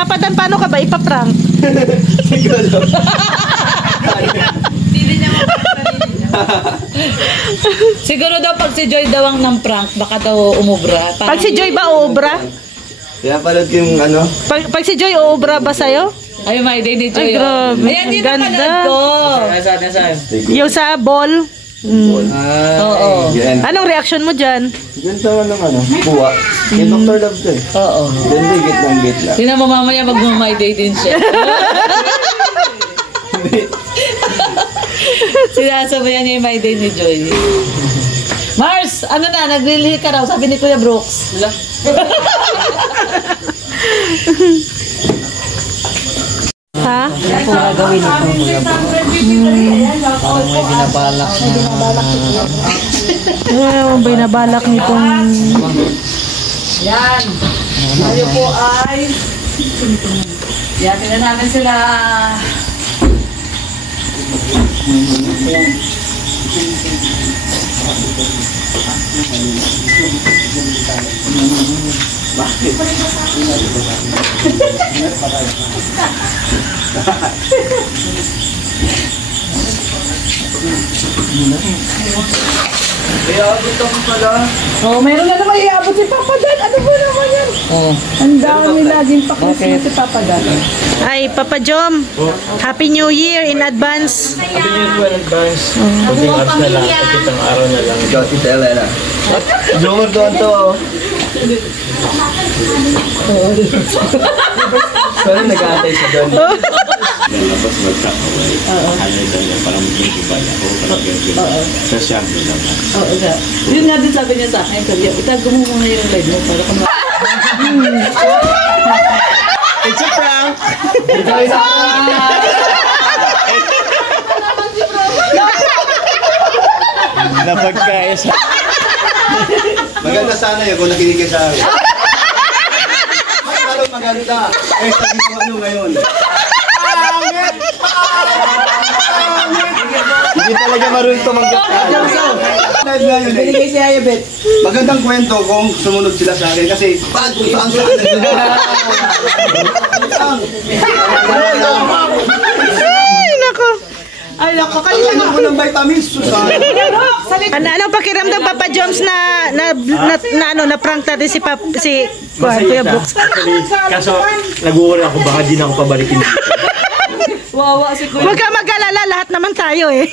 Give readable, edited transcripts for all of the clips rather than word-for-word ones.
Papa Dan, paano ka ba ipaprank? Siguro. Siguro daw pag si Joy daw ang ng prank, baka daw umubra. Pag si Joy ba uubra? Kaya pala yung ano? Pag si Joy uubra ba sa'yo? Ay, my day ni Joy. Ay, grabe. Ayan, dito Ganda. ko. Yung sa ball. Oo. Yan. Anong reaction mo dyan? Ganda nga ng ano? Buwa. Yung Dr. Love to eh. Oo. Ganda yung git lang. Tingnan mo mamaya mag-my day din siya. Sinasabayan niya yung my day ni Joy. Mars, ano na, naglilihi ka raw, sabi ni Kuya Brooks. Ha? Ano po gagawin ito, Kuya Brooks? Parang may binabalak na... Ano ba binabalak nitong... Yan! Tayo po ay... Yan, tingnan namin sila. Bakit? Kaya abot ako pala. Oh, meron na naman iabot si Papa Dan. Ano ba naman yan? Oo. Ang dami laging pakrismas si Papa Dan. Ay, Papa Jom. Happy New Year in advance. Happy New Year in advance. Kunting abs na lang at itong araw na lang. Ikaw, Tita Elena. Jomer doon to. Sorry, nag-aantay siya doon. Tapos mag-tap away. Halay lang yan. Parang mag-ibay ako. Parang gano'n. Sa siyempre lang. Oo, nga. Yun nga din sabi niya sa akin, kaya itago mo muna yung live mo para kung It's a prank! Napagkaya sa... Maganda sana yun kung nakinig ka sa akin. Maganda. Eh, sabi mo ano ngayon? Hindi talaga marunong tumanggap. Binigay si Ayabet. Magandang kwento kung sumunod sila sa akin kasi bad kung saan Ay, nako. Ay, nako. Kailangan ko ng vitamins, Susan. Anong pakiramdam, Papa Joms, na prank natin si Kuya Brooks? Kaso, nag-uura ako baka di na ako pabalikin. wawa si Kuya. Huwag ka mag-alala, lahat naman tayo eh.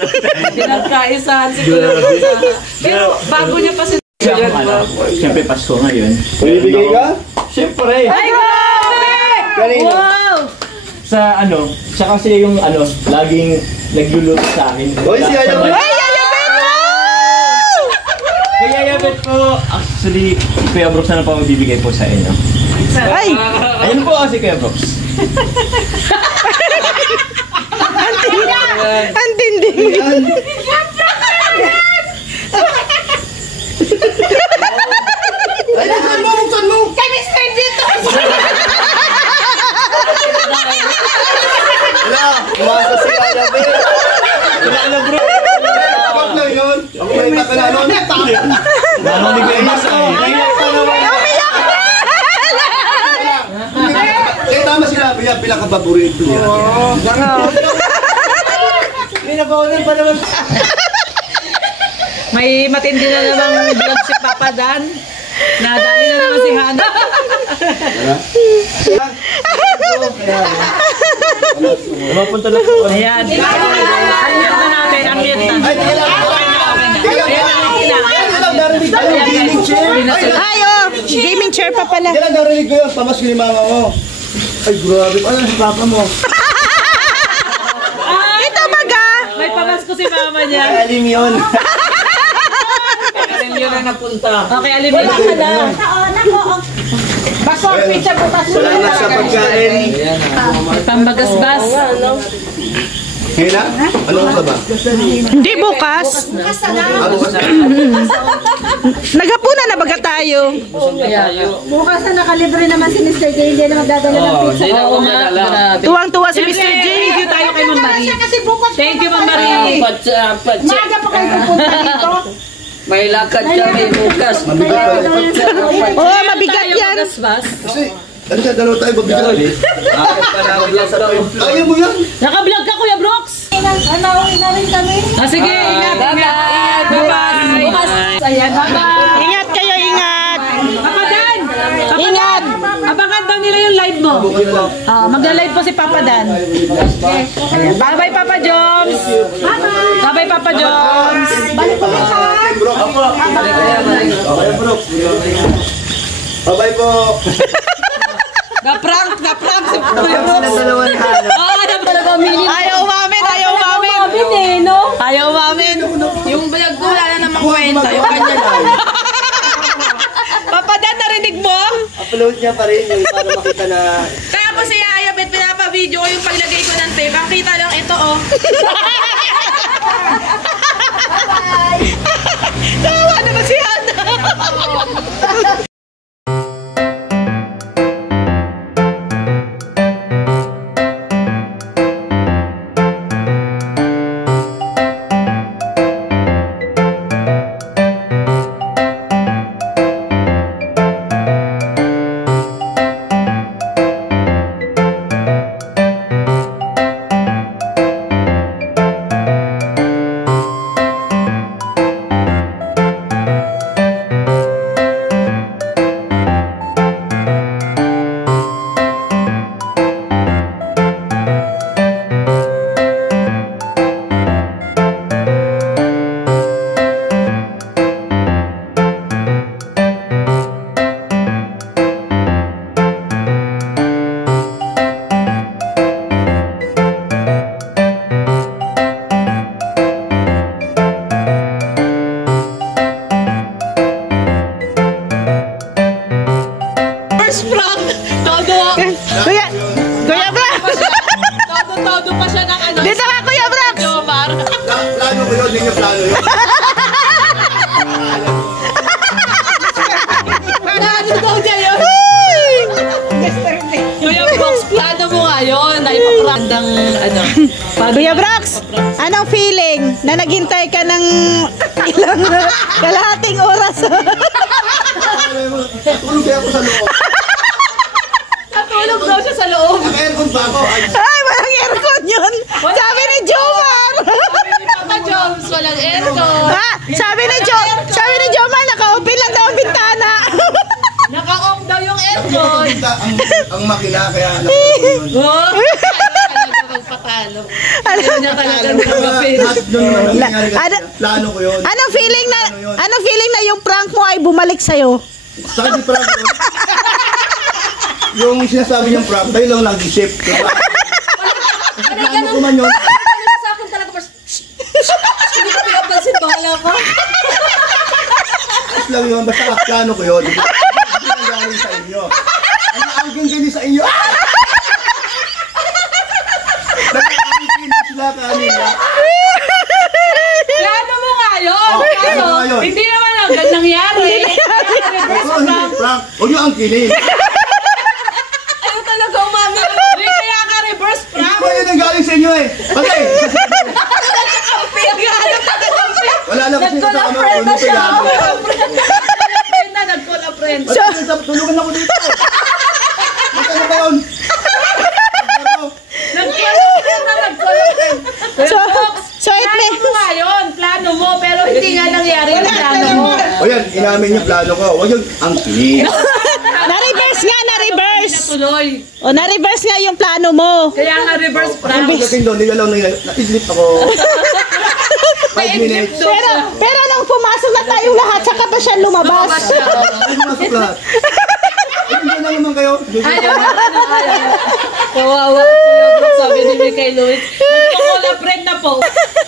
Pinagkaisahan si Kuya Brooks. Pero bago niya pa si Siyempre, Pasko ngayon. Bibigay ka? Siyempre! Ay, grabe! Kanina. Wow! Sa ano, siya kasi yung ano, laging nagluluto sa akin. Hoy, si Ayabet! Ay, Ayabet! Kaya Ayabet po, actually, si Kuya Brooks na pa magbibigay po sa inyo. Ay! Ayun po si Kuya Brooks. Antindi. Ay, buksan mo! Kami straight dito! Wala! Umasa si Ayabet! Wala na bro! Kapag lang yun! Ang kwenta ka na nun! Nanonig ko yung masa eh. Eh, tama sila. Pinaka-paborito niya. Pinabawlan pa naman. May matindi na namang vlog si Papa Dan. Nadali na naman si Hana. Mapunta na po. Ayan. Unmute na natin. Unmute na. Gaming chair! Ay, oh! Gaming chair pa pala. Kailan narinig ko yun? Pamas ko ni mama mo. Ay, grabe. Ano si papa mo? Ito baga! May pamasko si mama niya. Ay, alim yun. Yun ang napunta. Okay, alimin ka na. Basta pizza butas mo. Salamat sa pagkain. May pambagasbas. Ngayon na? Ano ka ba? Hindi bukas. Naghapunan na baga tayo. Bukas na nakalibre naman si Mr. J, hindi na magdadala ng pizza. Oo nga. Tuwang-tuwa si Mr. J. Thank you tayo kay Ma'am Marie. Kasi bukas Thank you, Ma'am Marie. maaga pa kayo pupunta dito. May lakad kami bukas. Mabigat pa. Oh, mabigat yan. Pambagasbas. Kasi Ano siya, dalawa tayo magbigay. Ayaw mo yan. Naka-vlog ka, Kuya Brooks. Anawin na rin kami. Sige, ingat. Bye-bye. Bye-bye. Ayan, bye-bye. Ingat kayo, ingat. Papa Dan. Ingat. Abangan daw nila yung live mo. Magla-live po si Papa Dan. Bye-bye, Papa Joms. Bye-bye, Papa Joms. Balik ko sa Bye-bye po. Na-prank si Kuya Brooks. Talaga umilit. Ayaw umamin, ayaw umamin. Ayaw umamin. Yung vlog ko, wala na namang kwenta. Yung kanya lang. Papa Dan, narinig mo? Upload niya pa rin yung para makita na... Kaya po si Yaya Bet, pinapa-video ko yung paglagay ko ng tape. Ang kita lang ito, oh. Tawa naman si Hana. Kuya Brooks! Todo pa siya ng ano. Dito ka, Kuya Brooks! Jomar. Plano ko yun, hindi plano yun. Ano daw niya yun? Kuya Brooks, plano mo nga yun. Naipaprandang ano. Kuya Brooks, anong feeling na naghintay ka ng ilang kalahating oras? Tulog kaya ako sa loob. Natulog daw siya sa loob. Naka-aircon pa ako. Ay, walang aircon yun! Sabi ni Jomar! Papa Joms, walang aircon. Ha? Sabi ni Jomar, naka-open lang daw ang bintana. Naka-off daw yung aircon. Ang makina, kaya naka-aircon yun. Oh, talaga magpatalo. Ayaw niya talaga nagapin. Lahat yun naman nangyari kasi Ano- plano ko yun. Anong feeling na yung prank mo ay bumalik sa'yo? Saka di prank yun. Yung sinasabi niyang prank, tayo lang nag-isip. Plano ko man yun. sa akin talaga. Hindi ko pinapansin, bahala ka. Tapos lang yun, basta plano ko yun. Hindi nangyari sa inyo. Ano ang ganyan sa inyo? Nag-aangkin sila kanina. Plano mo nga yun. Oh, Kaso, plano nga yun. hindi naman agad nangyari. Oo, hindi, prank. Huwag niyo angkinin. Ayaw talaga umami. Hindi kaya ka reverse Hindi prank. ba yun ang galing sa inyo eh? Patay! Wala na kasi sa ano, ulo ko yan. Nag-call a friend. Tulugan ako dito. Ano ba yun? Nag-call a friend. So it Plano means... mo nga yun. Plano mo. Pero hindi nga nangyari yung plano mo. O yan, inamin yung plano ko. Huwag yung angkinin. Na-reverse nga, na-reverse! Tuloy. O, na-reverse nga yung plano mo. Kaya nga reverse Ang prank. pagdating doon, nilalaw na na-idlip ako. 5 minutes. Pero nang pumasok na tayong lahat, saka pa siya lumabas. Ay, pumasok lahat. Hindi na naman kayo. Ayaw na. Kawawa. Kuya Brooks, sabi ni Mikay Luis. Nagpa-call a friend na po.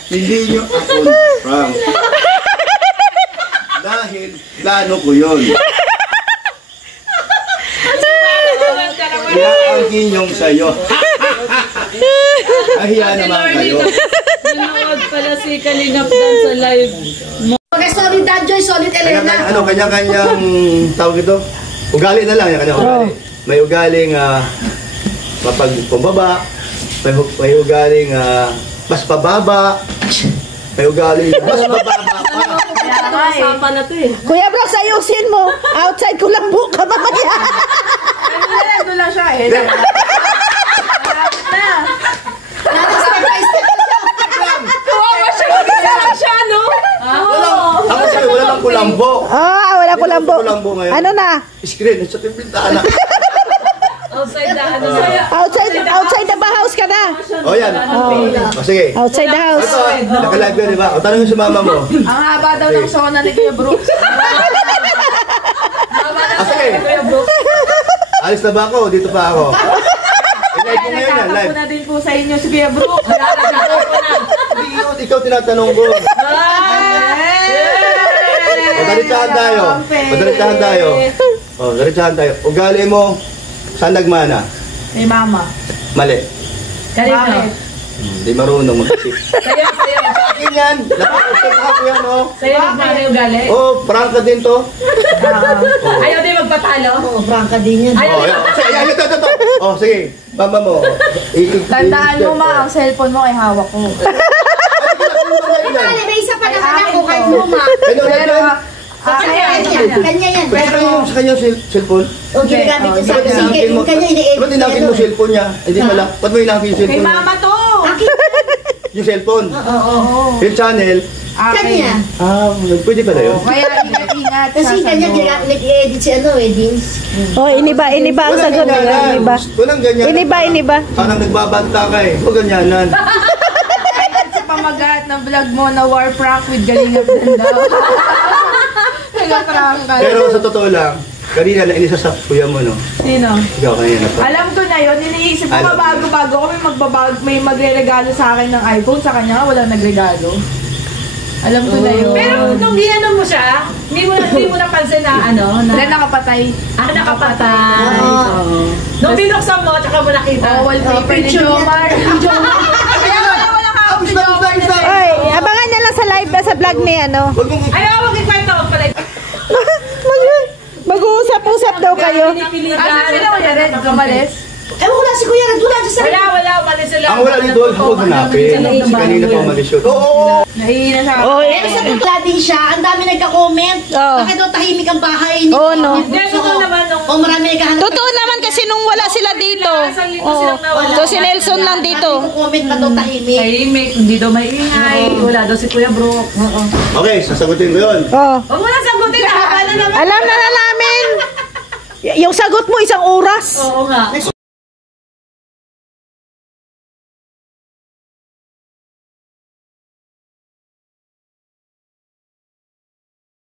Hindi nyo ako prank. Dahil plano ko yun. Iaangkin yung sayo. Ahiya naman kayo. Nanood pala si Kalingap Dan sa live. Okay, solid Dan Joy, solid Elena. Kanya-kanyang tawag ito? Ugali na lang. Kanya ugali. May ugaling mapagpumbaba. May ugaling mas pababa. May ugaling mas pababa pa. Usapan na to eh. Kuya Brooks, ayusin mo. Outside ko lang buka mamaya. Ano na lang, lang siya eh. Malapit na. Kawawa siya. Mag-isa lang siya, no? Ako sa'yo, wala nang kulambo. Wala kulambo. Kulambo ngayon. Ano na? Screen, sa timbintana. Outside the ano. Outside the house ka na. O yan. O sige. Outside the house. Ito, nakalive yun, di ba? O tanongin si mama mo. Ang haba daw ng sona ni Kuya Brooks. Sige. Alis na ba ako? Dito pa ako. Ilive mo ngayon yan, Nagkakapo live. na din po sa inyo si Kuya Brooks. Ikaw tinatanong ko. O, daritsahan tayo. O, daritsahan tayo. Ugali mo, saan nagmana? May mama. Mali. Kanino? Hindi marunong mag-isip. Sa'yo. Akin yan. Napakasip ako yan, o. Sa'yo nagmana yung gali. Oh, prangka din to. Ayaw din magpatalo. Oo, prangka din yan. Ayaw Oh, din yan. Sige, yan, ito. Oh, sige. Mama mo. Tandaan mo ma, ang cellphone mo ay hawak ko. Kali, may isa pa naman ako kahit luma. Pero, Kanya yan. sa kanya cellphone? O, ginagamit ko sa Ba't inakin mo? kanya ini-edit. Ba't inakin mo cellphone niya? Hindi pala. Ba't mo inakin yung Kay cellphone niya? mama to! Yung cellphone? Oo. Yung channel? Kanya. Pwede pala yun? Kaya ingat-ingat. Kasi kanya nag-edit si Edins. Iniba ang sagot. Iniba. Walang ganyan. Iniba. Parang nagbabanta ka eh. Huwag ganyanan. Sa pamagat ng vlog mo na war prank with Galingap din daw. Nag-prank ka. Pero sa totoo lang, kanina nainisa sa kuya mo, no? Sino? Ikaw kanina na pa. Alam ko na yun, iniisip ko Alam. bago-bago kami may magre-regalo sa akin ng iPhone, sa kanya walang nagregalo. Alam ko na yun. Pero nung ginano mo siya, hindi mo napansin na ano, na... Wala nakapatay. nakapatay. Oo. Nung binuksan mo, tsaka mo nakita. Oh, wallpaper ni Jomar. Kaya wala hawak si Jomar na sa'yo. Oy, abangan niya lang sa live sa vlog ni ano. Huwag mong Ayaw, wag ikwento. Mag-uusap-usap daw kayo. Asan sila kuya Red? Kamalis? Ewan ko lang si Kuya Red. Wala dyan sa Wala, umalis sila. ang wala ni Dol, huwag hanapin. Kasi kanina pa umalis yun. Oo! Naiina siya. Pero sa tukla din siya, ang dami nagka-comment. Oo. Bakit daw tahimik ang bahay? Oo, no. Hindi, totoo naman nung... O marami nagkahanap. Totoo naman kasi nung wala sila dito. Isang linggo silang nawala. So si Nelson lang dito. Comment pa daw tahimik. Tahimik, hindi daw maingay. Wala daw si Kuya Brooks. Okay, sasagutin ko yun. Oh. Huwag mo na sagutin, haba na naman. Alam na namin. Yung sagot mo isang oras. Oo nga.